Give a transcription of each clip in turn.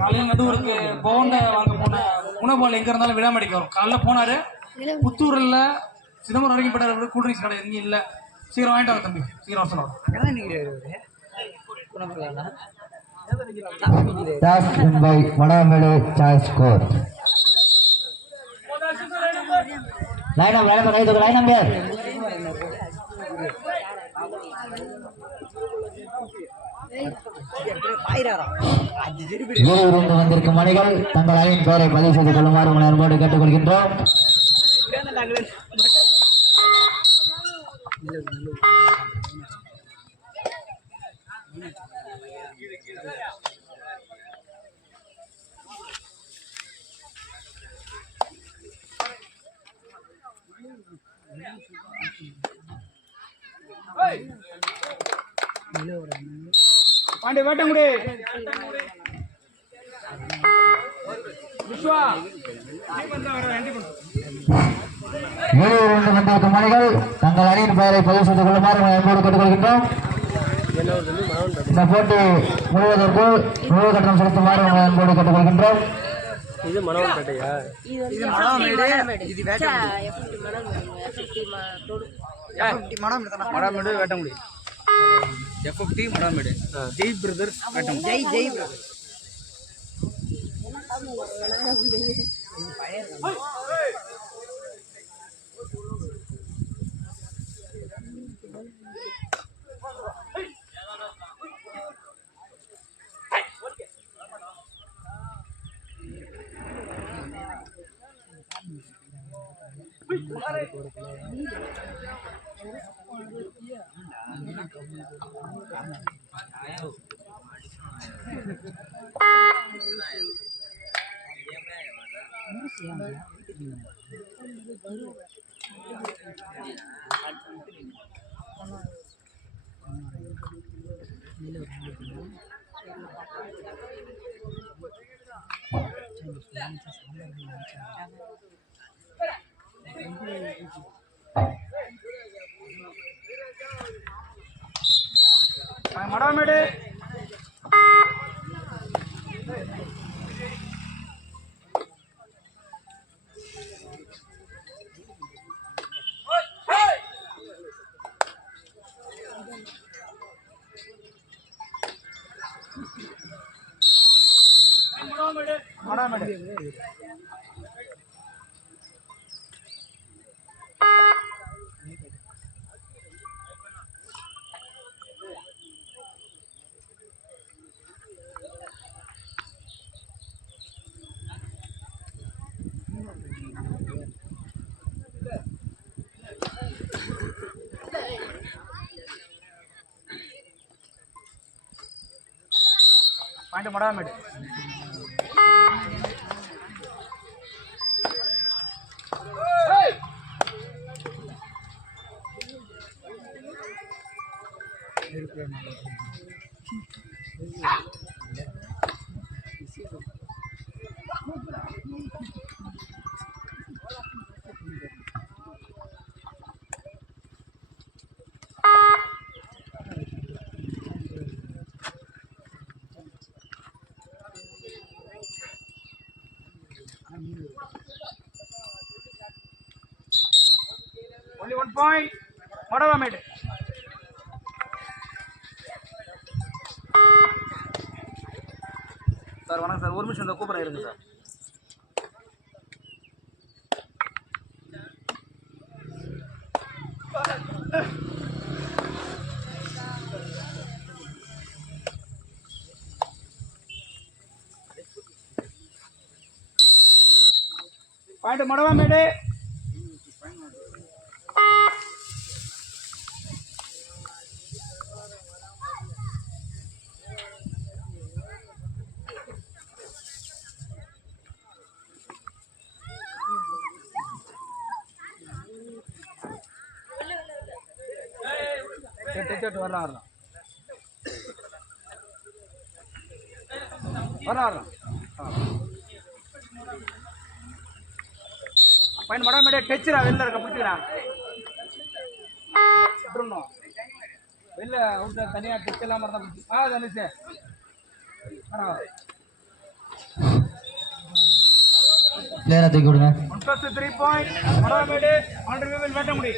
காலையில் நடுவருக்கு போண்ட வாங்க போன உணவுகள் எங்க இருந்தாலும் விடாமடிக்க வரும். காலைல போனாரு புத்தூர்ல சிதம்பரம் வரைக்கும் போயிட்டாரு. கூல்ட்ரிங்க்ஸ் கடை எங்கேயும் இல்லை. சீக்கிரம் வாங்கிட்டு வாங்க தம்பி, சீக்கிரம் சொல்லணும். வந்திருக்கும் மணிகள் தங்கள் அணியின் பெயரை பதிவு செய்து கொள்ளுமாறு உங்கள் அன்போடு கேட்டுக்கொள்கின்றோம். பாண்டி வேட்டங்குடி விஸ்வா வந்திருக்கும் மணிகள் தங்கள் அணியின் பெயரை பதிவு செய்து கொள்ளுமாறு அன்போடு கேட்டுக்கொள்கின்றோம். இந்த போட்டி முழுவதற்கு முழு கட்டணம் செலுத்துமாறு உங்கள் அன்போடு கேட்டுக்கொள்கின்றோம். இது மணவன்பேட்டையா? இது மணவமேடு, இது Manavamedu Vettangudi. FFT Manavamedu. Jai brothers Vettangudi. Jai brothers. Madamedu point Madamedu. Only 1 point. Madavamede. Sir வணக்கம் சார், ஒரு நிமிஷம் இந்த கூப்பிட இருங்க சார். பாயிண்ட் மடவாமேடு. வரலாம் பையன் மடா டெச்சுரா வெளில இருக்க பிடிச்சிக்கிறா வெளில அவுட்ட தனியா டிக் எல்லாம் இருந்தா தனுஷ் பிளேயரை தூக்கி விடுங்க. 3 பாயிண்ட் மடவாமேடு ஆண்டர் விமல் வேட்டங்குடி.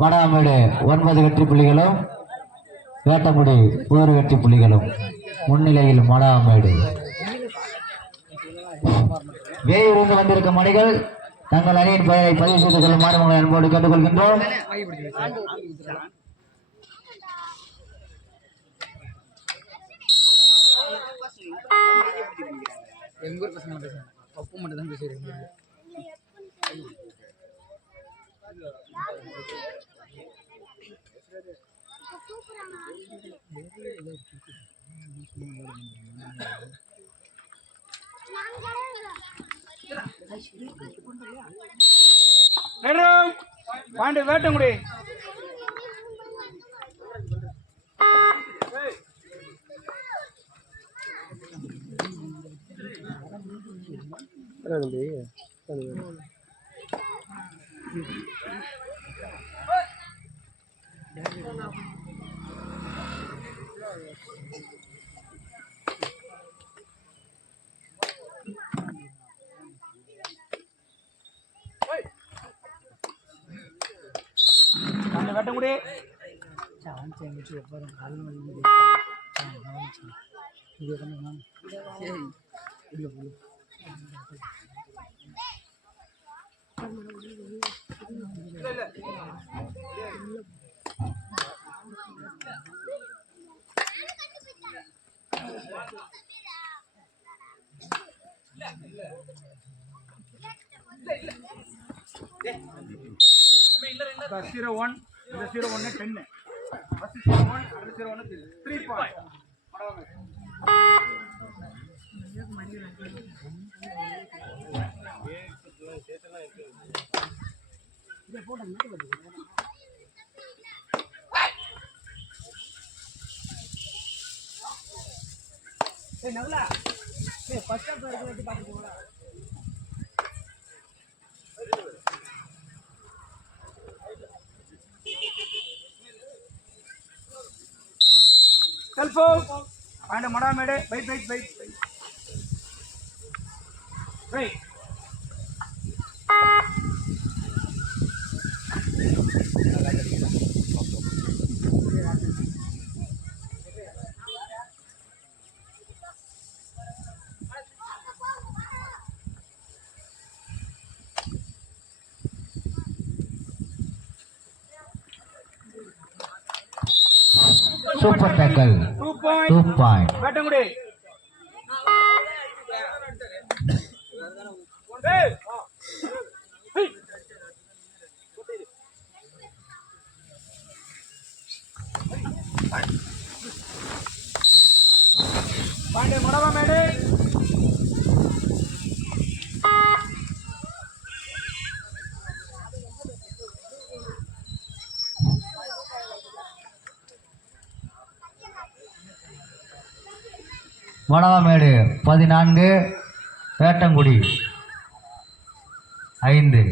வடாமேடு 9 வெற்றி புள்ளிகளும் வேட்டங்குடி 1 வெற்றி புள்ளிகளும் முன்னிலையில் வடாமேடு. வேயிலிருந்து வந்திருக்கும் அணிகள் தங்கள் அணியின் பெயரை பதிவு செய்து கொள்ளுமாறு உங்களை அன்போடு கேட்டுக்கொள்கின்றோம். எங்க ஊர் பசங்க மட்டும் பப்பு மட்டும் தான் பேசுறீங்க. Pandu Vettangudi Vettangudi First 0-1, the 0-1 10. First 0-1, other 0-1 3 points. Hey, Navla. Hey, first half is cell phone and a madamede wait Super tackle 2 point. Vettangudi Pandey Madavamedu Vadavamedu 14 Vettangudi 5.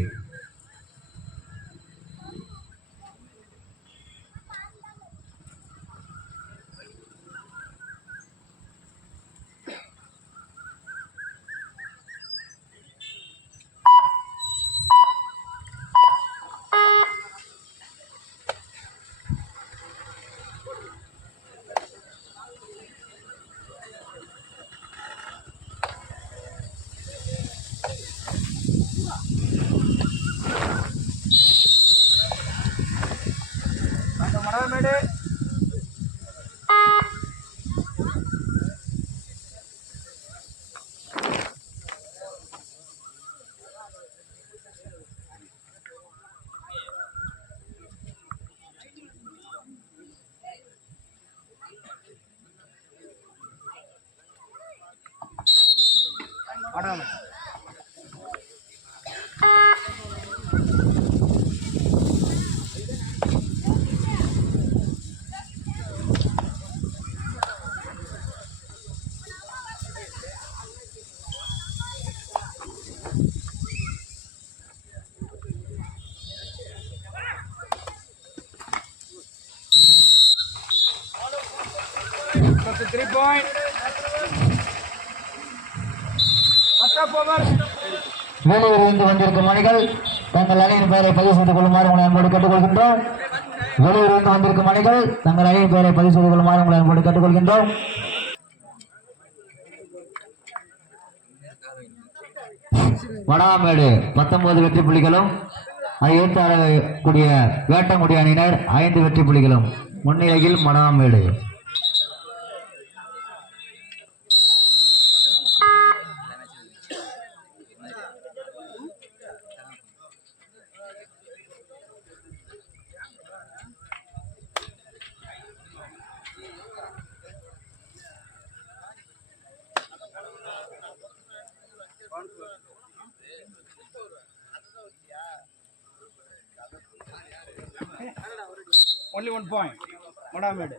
Madavamedu Madavamedu 3 point. First half over. வெளியூரிலிருந்து வந்திருக்கும் அணிகள் தங்கள் அணியின் பெயரை பதிவு செய்து கொள்ளுமாறு உங்களை அன்போடு கேட்டுக்கொள்கின்றோம். வெளியூரிலிருந்து வந்திருக்கும் அணிகள் தங்கள் அணியின் பெயரை பதிவு செய்து கொள்ளுமாறு உங்களை அன்போடு கேட்டுக்கொள்கின்றோம். வடாமேடு 19 வெற்றி புள்ளிகளும் அதை ஏற்று ஆடக்கூடிய வேட்டங்குடி அணியினர் 5 வெற்றி புள்ளிகளும் முன்னிலையில் வடாமேடு. Only 1 point. Madamede.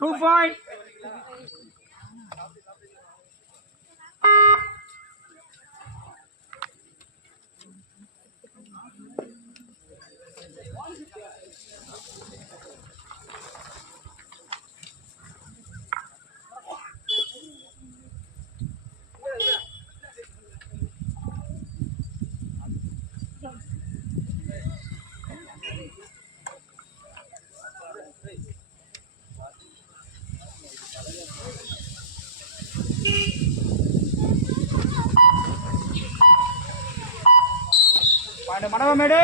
Two point. Madamede.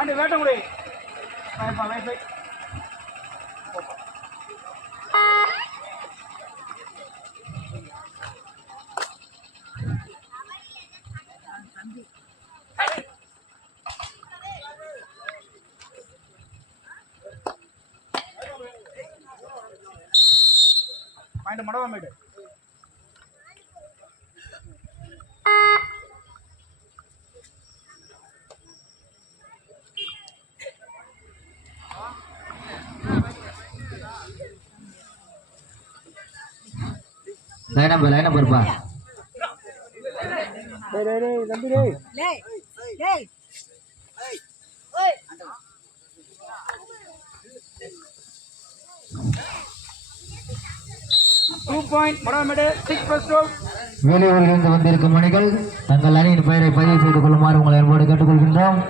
Andi Vettangudi. Wi-Fi. Find Madamede. Line number பா. டேய் தம்பி டேய். டேய். 2 point. Madamede 6 first off. வெளியூரிலிருந்து வந்திருக்கும் அணிகள் தங்கள் அணியின் பெயரை பதிவு செய்து கொள்ளுமாறு உங்களை அன்போடு கேட்டுக்கொள்கின்றோம்.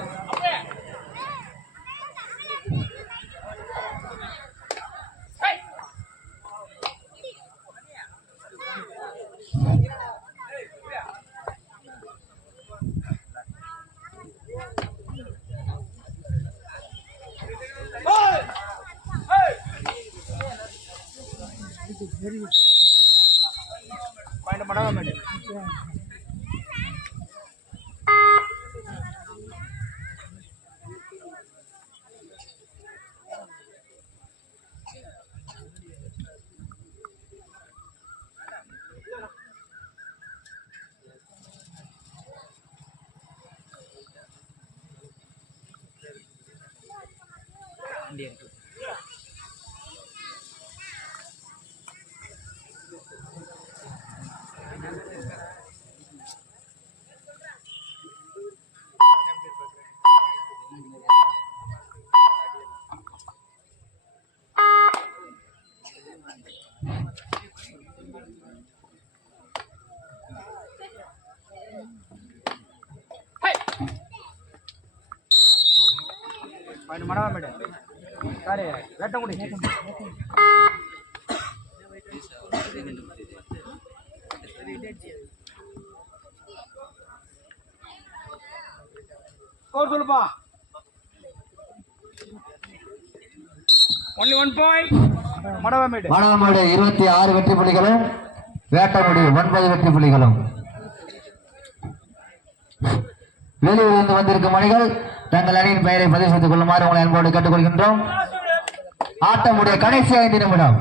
Find Madamede. Madavamedu sorry Vettangudi score சொல்லுப்பா. only 1 point மடவாமேடு 26 வெற்றி புள்ளிகளும் வேட்டங்குடி 9 வெற்றி புள்ளிகளும். வெளியூரிலிருந்து வந்திருக்கும் அணிகள் தங்கள் அணியின் பெயரை பதிவு செய்து கொள்ளுமாறு உங்களை அன்போடு கேட்டுக்கொள்கின்றோம். ஆட்டமுடைய கடைசி 5 நிமிடம்.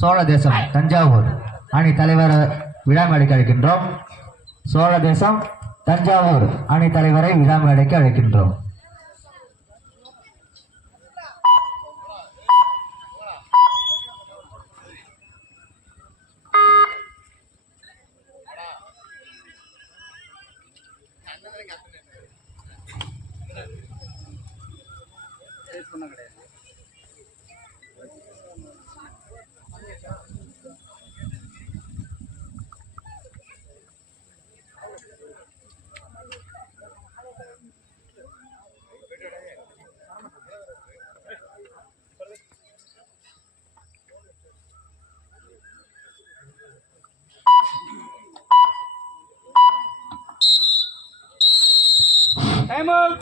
சோழ தேசம் தஞ்சாவூர் அணி தலைவர் விழாமேடைக்கு அழைக்கின்றோம். சோழ தேசம் தஞ்சாவூர் அணி தலைவரை விழாமேடைக்கு அழைக்கின்றோம். Time out.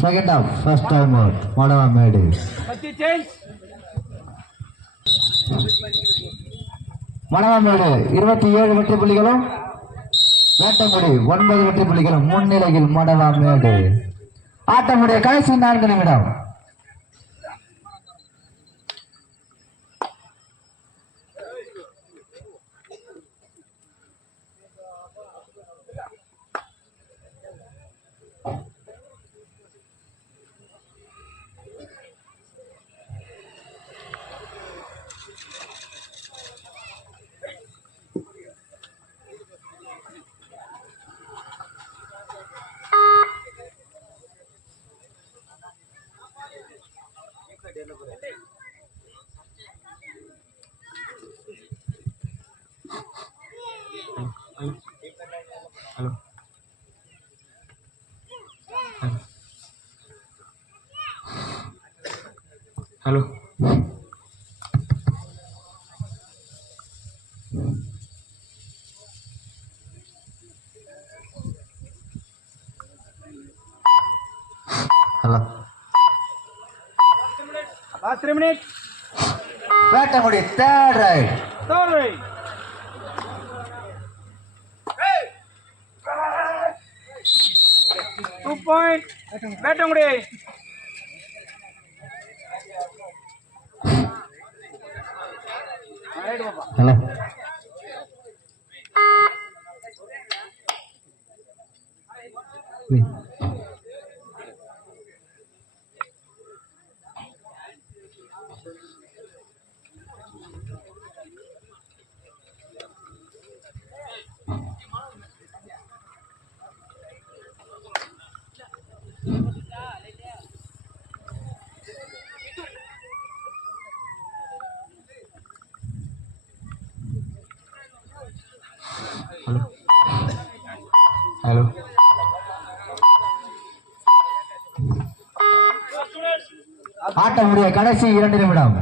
Second half first time out Madavamedu. பத்தி சேஞ்ச். மடவாமேடு 27 வெற்றி புள்ளிகளும் வேட்டங்குடி 9 வெற்றி புள்ளிகளும் முன்னிலையில் மடவாமேடு. ஆட்டமுடைய கடைசி 4 நிமிடம். Hello hello last 3 minute. Vettangudi third raid. Third raid. Two point Vettangudi. Hello hello ஆட்டமுடைய கடைசி 2 நிமிடம்.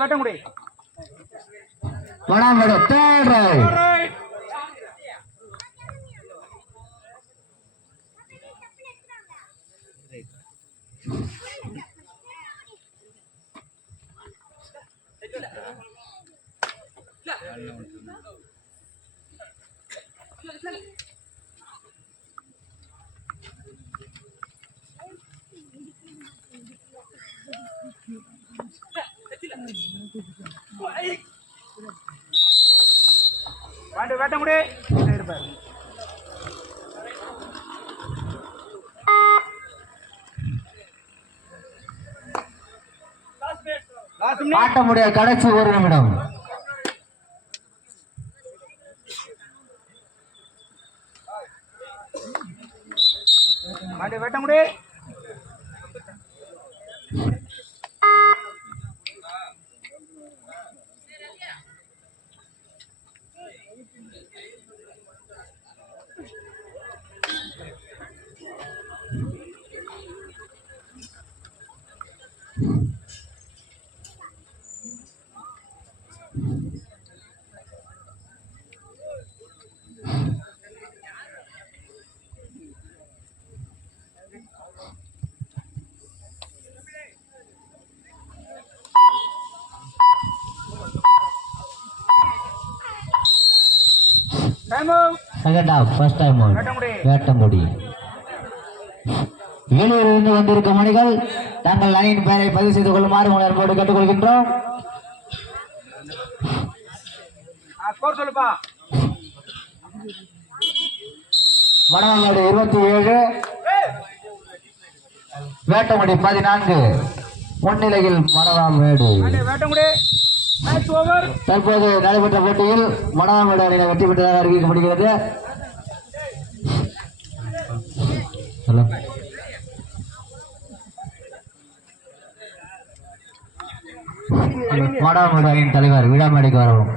Vettangudi Madavamedu third raid. வேட்டங்குடி ஆட்டமுடைய கடைசி 1 நிமிடம். Vettangudi second half first time out Vettangudi. வெளியூரிலிருந்து வந்திருக்கும் மணிகள் தங்கள் அணியின் பெயரை பதிவு செய்து கொள்ளுமாறு உங்களை அன்போடு கேட்டுக்கொள்கின்றோம். வடமநாடு 27 வேட்டங்குடி 14 முன்னிலையில் மணவாமேடு. தற்போது நடைபெற்ற போட்டியில் மணவாமேடு அணியினர் வெற்றி பெற்றதாக அறிவிக்கப்படுகிறது. மணவாமேடு அணியின் தலைவர் விழாமேடைக்கு வரவும்.